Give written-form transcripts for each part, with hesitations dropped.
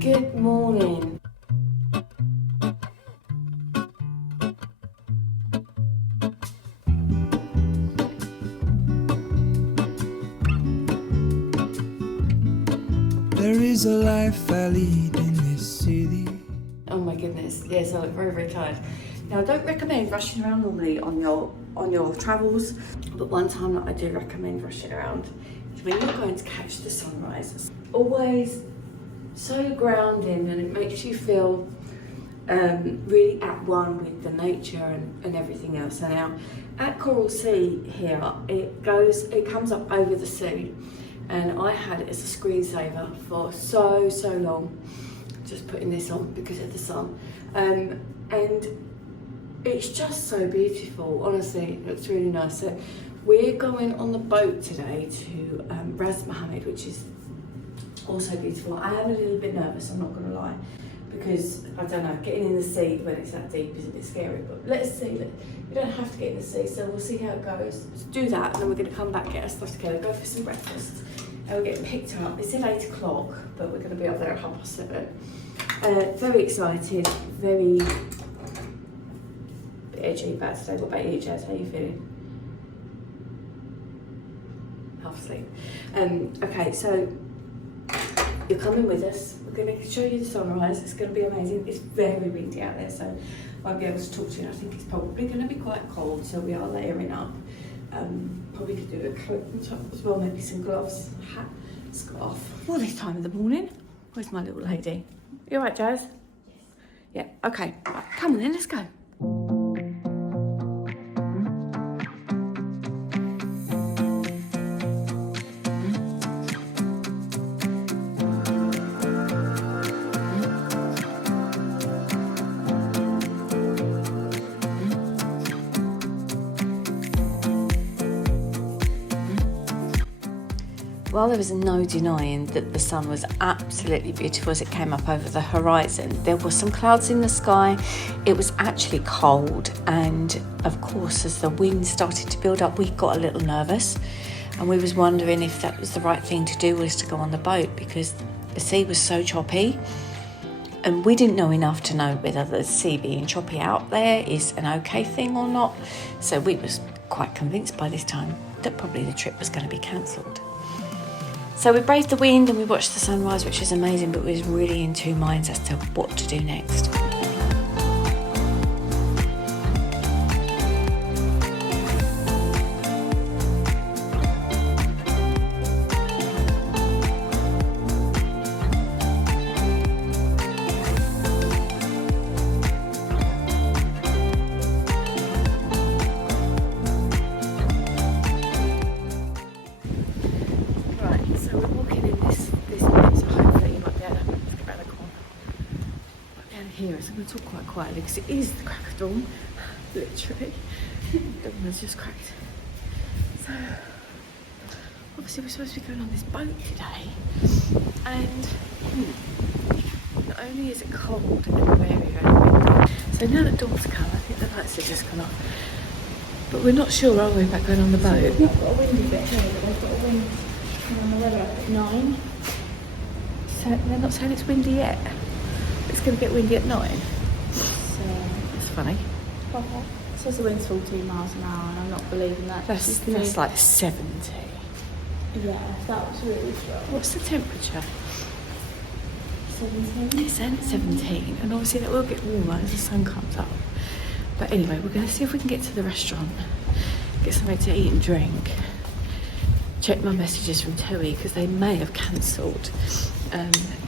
Good morning. There is a life I lead in this city. Oh my goodness, yes, I look very, very tired. Now, I don't recommend rushing around normally on your travels, but one time that I do recommend rushing around is when you're going to catch the sunrise. It's always so grounding, and it makes you feel really at one with the nature and everything else. So now, at Coral Sea here, it comes up over the sea, and I had it as a screensaver for so long. Just putting this on because of the sun, and it's just so beautiful. Honestly, it looks really nice. So we're going on the boat today to Ras Mohamed, which is also beautiful. I am a little bit nervous, I'm not going to lie, because I don't know, getting in the sea when it's that deep is a bit scary. But let's see. You don't have to get in the sea, so we'll see how it goes. Let's do that, and then we're going to come back, get our stuff together, go for some breakfast, and we're getting picked up. It's at 8 o'clock, but we're going to be up there at 7:30. Very excited, very edgy about today. What about you, Jazz? How are you feeling? Half asleep. Okay, so you're coming with us. We're going to show you the sunrise. It's going to be amazing. It's very windy out there, so I won't be able to talk to you. I think it's probably going to be quite cold, so we are layering up. Probably could do a coat on top as well, maybe some gloves, hat, scarf. Well, this time of the morning. Where's my little lady? You all right, Jazz? Yes. Yeah, okay. Right, come on then, let's go. Well, there was no denying that the sun was absolutely beautiful as it came up over the horizon. There were some clouds in the sky. It was actually cold, and of course, as the wind started to build up, we got a little nervous, and we was wondering if that was the right thing to do, was to go on the boat, because the sea was so choppy, and we didn't know enough to know whether the sea being choppy out there is an okay thing or not. So we was quite convinced by this time that probably the trip was going to be cancelled. So we braved the wind and we watched the sunrise, which was amazing, but we was really in two minds as to what to do next. Here, so I'm going to talk quite quietly because it is the crack of dawn, literally. Dawn has just cracked. So, obviously we're supposed to be going on this boat today, and not only is it cold and very, very windy, so now that dawn's come, I think the lights have just gone off, but we're not sure, are we, about going on the boat? We've got a windy bit here, but they've got a wind coming on the weather at 9. So they're not saying it's windy yet? It's going to get windy at 9. That's funny. It says the wind's 14 miles an hour, and I'm not believing that. That's like 70. Yeah, that was really strong. What's the temperature? 17. It's at 17, and obviously that will get warmer as the sun comes up. But anyway, we're going to see if we can get to the restaurant, get something to eat and drink. Check my messages from Toei because they may have cancelled.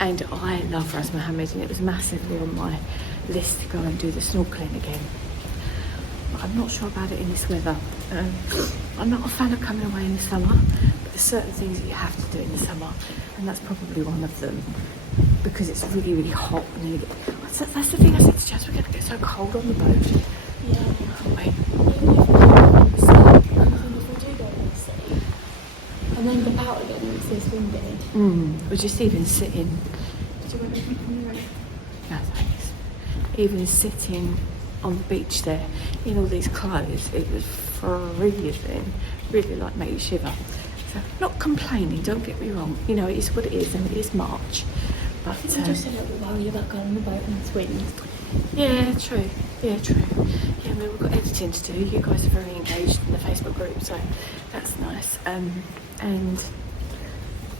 And I love Ras Mohamed, and it was massively on my list to go and do the snorkeling again. But I'm not sure about it in this weather. I'm not a fan of coming away in the summer, but there's certain things that you have to do in the summer, and that's probably one of them, because it's really, really hot. And that's the thing I said to Jess, we're going to get so cold on the boat. Yeah. Aren't we? If we do go in the sea, and then get out again when it's this windy. We're just even sitting. Do you want anything from the road? No, thanks. Even sitting on the beach there in all these clothes, it was freezing, really like made you shiver. So not complaining, don't get me wrong, you know, it is what it is, and it is March, But I'm just a little bit worried about going on the boat and swim. yeah, true. Yeah, true. Yeah, I mean, we've got editing to do. You guys are very engaged in the Facebook group, so that's nice. And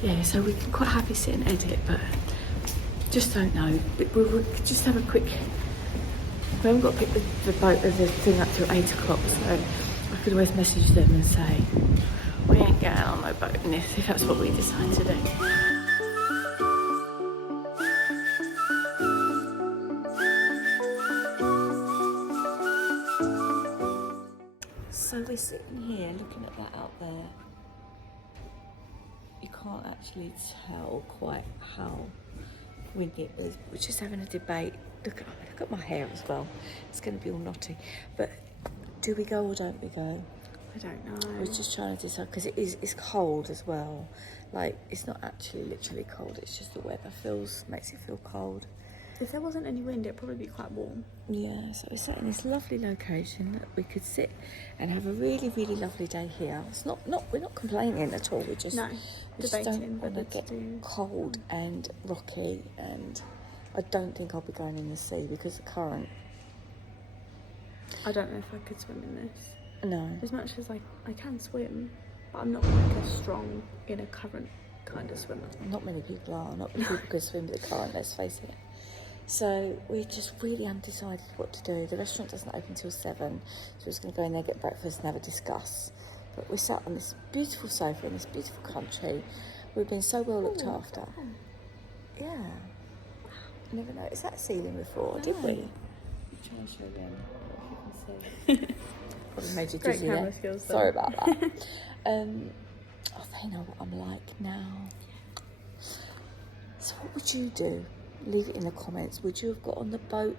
yeah, so we can quite happy sit and edit, but just don't know. We'll just have a quick. We haven't got to pick the boat of the thing up till 8 o'clock, so I could always message them and say we ain't going on no boat in this if that's what we decide to do. So we're sitting here looking at that out there. You can't actually tell quite how windy it is. We're just having a debate. Look at my hair as well. It's going to be all knotty. But do we go or don't we go? I don't know. I was just trying to decide because it's cold as well. Like, it's not actually literally cold. It's just the weather makes it feel cold. If there wasn't any wind, it'd probably be quite warm. Yeah, so we're sat in this lovely location that we could sit and have a really, really lovely day here. It's not we're not complaining at all. We just debating don't want to get cold and rocky, and I don't think I'll be going in the sea because the current. I don't know if I could swim in this. No. As much as I can swim, but I'm not like a strong in a current kind of swimmer. Not many people are. Not many people can swim with the current. Let's face it. So we're just really undecided what to do. The restaurant doesn't open till 7, so we're just going to go in there, get breakfast and have a discuss. But we're sat on this beautiful sofa in this beautiful country. We've been so well looked after. Yeah. I never noticed that ceiling before, did we? I'm trying to show them if you can see. Probably made you dizzy there. Skills, sorry about that. They know what I'm like now. So what would you do? Leave it in the comments. Would you have got on the boat,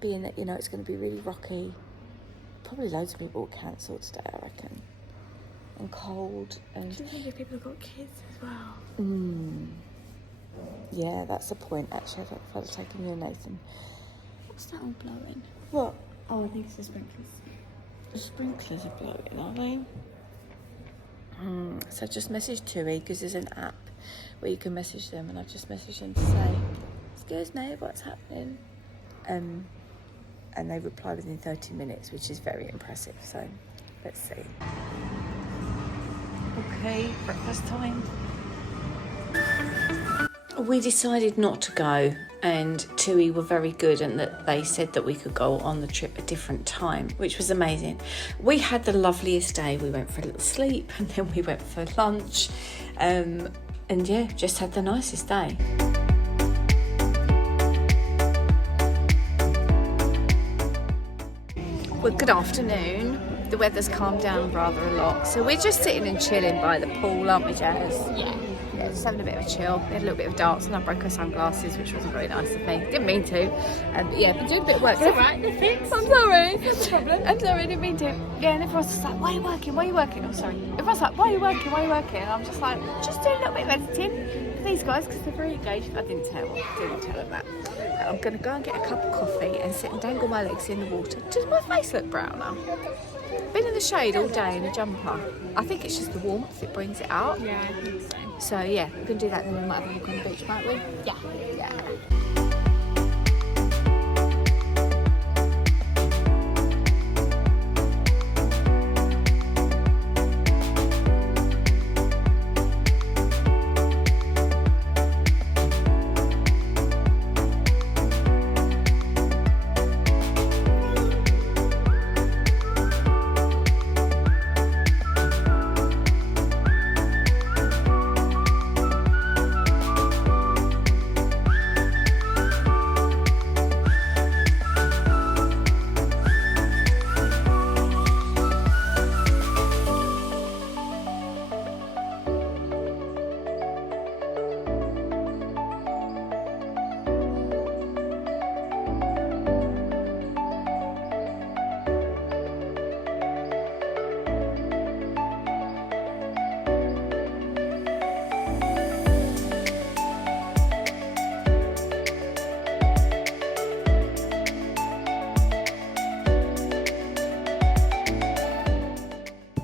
being that, you know, it's going to be really rocky? Probably loads of people will cancel today, I reckon. And cold. And do you think if people have got kids as well? Yeah, that's the point, actually. If I'd have taken you and Nathan. What's that all blowing? What? Oh, I think it's the sprinklers. The sprinklers are blowing, are they? So I just messaged Tui because there's an app where you can message them, and I just messaged them to say, excuse me, what's happening? And they reply within 30 minutes, which is very impressive. So let's see. Okay, breakfast time. We decided not to go, and TUI were very good, and that they said that we could go on the trip a different time, which was amazing. We had the loveliest day. We went for a little sleep, and then we went for lunch, and yeah, just had the nicest day. Well, good afternoon. The weather's calmed down rather a lot, so we're just sitting and chilling by the pool, aren't we, Jazz? Yeah. Yeah, just having a bit of a chill. We had a little bit of dance and I broke her sunglasses, which wasn't very nice of me. Didn't mean to. But yeah, been doing a bit of work. It's alright, they're fixed. I'm sorry. No problem. I'm sorry, I didn't mean to. Yeah, and everyone's just like, why are you working? Why are you working? Oh, sorry. Everyone's like, why are you working? Why are you working? And I'm just like, just doing a little bit of editing for these guys because they're very engaged. I didn't tell them that. I'm going to go and get a cup of coffee and sit and dangle my legs in the water. Does my face look browner? Been in the shade all day in a jumper. I think it's just the warmth, it brings it out. Yeah, I think so. So yeah, we're going to do that, and then we might have a walk on the beach, might we? Yeah. Yeah.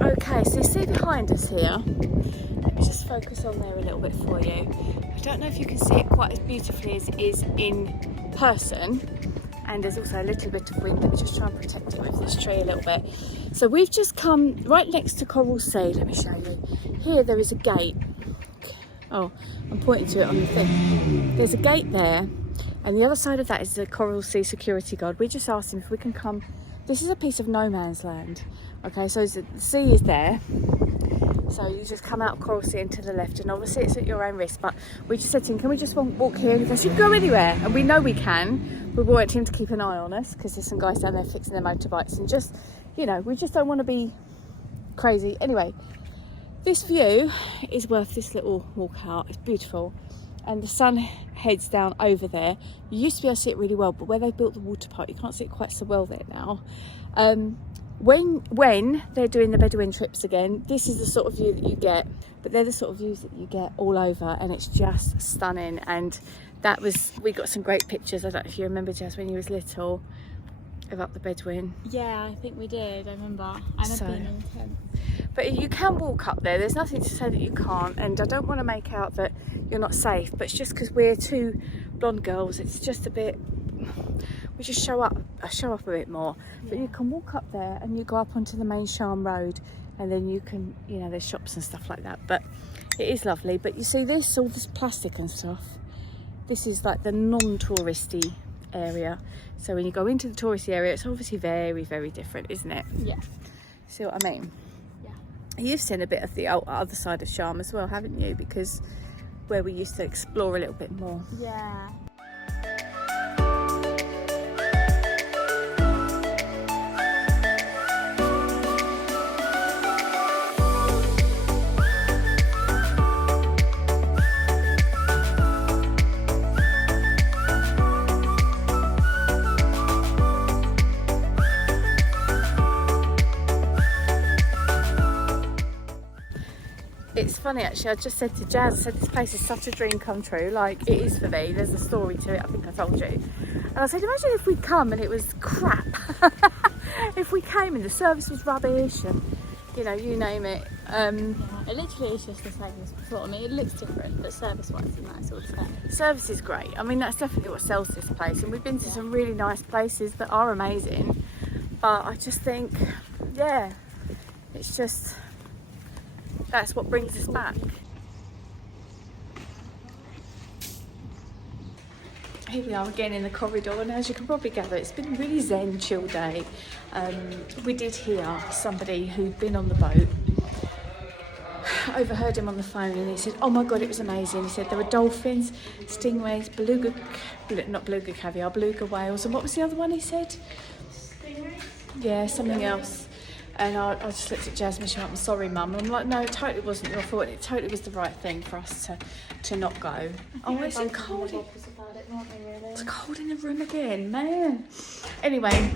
Okay, so you see behind us here, let me just focus on there a little bit for you. I don't know if you can see it quite as beautifully as it is in person. And there's also a little bit of wind. Let me just try and protect it with this tree a little bit. So we've just come right next to Coral Sea. Let me show you. Here there is a gate. Oh, I'm pointing to it on the thing. There's a gate there, and the other side of that is the Coral Sea security guard. We just asked him if we can come. This is a piece of no man's land. Okay, so the sea is there. So you just come out of Coral Sea and to the left, and obviously it's at your own risk, but we just said to him, can we just walk here? And he goes, you can go anywhere. And we know we can. We want him to keep an eye on us because there's some guys down there fixing their motorbikes, and just, you know, we just don't want to be crazy. Anyway, this view is worth this little walk out. It's beautiful. And the sun heads down over there. You used to be able to see it really well, but where they built the water park, you can't see it quite so well there now. When they're doing the Bedouin trips again, this is the sort of view that you get, but they're the sort of views that you get all over, and it's just stunning. And we got some great pictures. I don't know if you remember, Jazz, when you was little, of up the Bedouin. Yeah, I think we did. I remember. I've been in the tent. But you can walk up there. There's nothing to say that you can't. And I don't want to make out that you're not safe, but it's just because we're two blonde girls. It's just a bit. We just show up a bit more. Yeah. But you can walk up there and you go up onto the main Sharm Road, and then you can, you know, there's shops and stuff like that. But it is lovely. But you see all this plastic and stuff. This is like the non-touristy area. So when you go into the touristy area, it's obviously very, very different, isn't it? Yeah. See what I mean? Yeah. You've seen a bit of the other side of Sharm as well, haven't you? Because where we used to explore a little bit more. Yeah. It's funny actually, I just said to Jazz, I said this place is such a dream come true, like it is for me. There's a story to it, I think I told you. And I said, imagine if we'd come and it was crap. If we came and the service was rubbish and, you know, you name it. Yeah, it literally is just the same as before. I mean, it looks different, but service-wise it's nice all the same. Service is great. I mean, that's definitely what sells this place. And we've been to some really nice places that are amazing. But I just think, yeah, it's just... that's what brings us back. Here we are again in the corridor, and as you can probably gather, it's been a really zen, chill day. We did hear somebody who'd been on the boat. I overheard him on the phone, and he said, oh my God, it was amazing. He said there were dolphins, stingrays, beluga whales, and what was the other one he said? Stingrays? Yeah, something else. And I just looked at Jasmine, she went, I'm sorry, Mum. I'm like, no, it totally wasn't your fault. It totally was the right thing for us to not go. Oh, is it cold? It's cold in the room again, man. Anyway,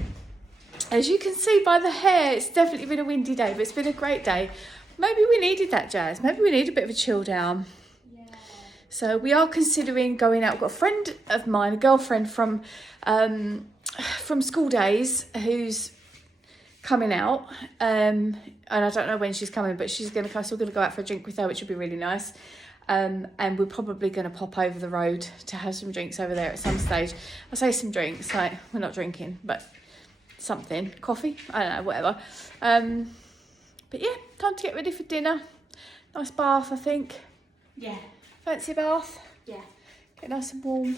as you can see by the hair, it's definitely been a windy day, but it's been a great day. Maybe we needed that, Jazz. Maybe we need a bit of a chill down. Yeah. So we are considering going out. I've got a friend of mine, a girlfriend from school days, who's coming out, and I don't know when she's coming, but she's going to come, so we're going to go out for a drink with her, which would be really nice. And we're probably going to pop over the road to have some drinks over there at some stage. I say some drinks, like we're not drinking, but something, coffee, I don't know, whatever. But yeah, time to get ready for dinner. Nice bath, I think. Yeah. Fancy a bath? Yeah. Get nice and warm.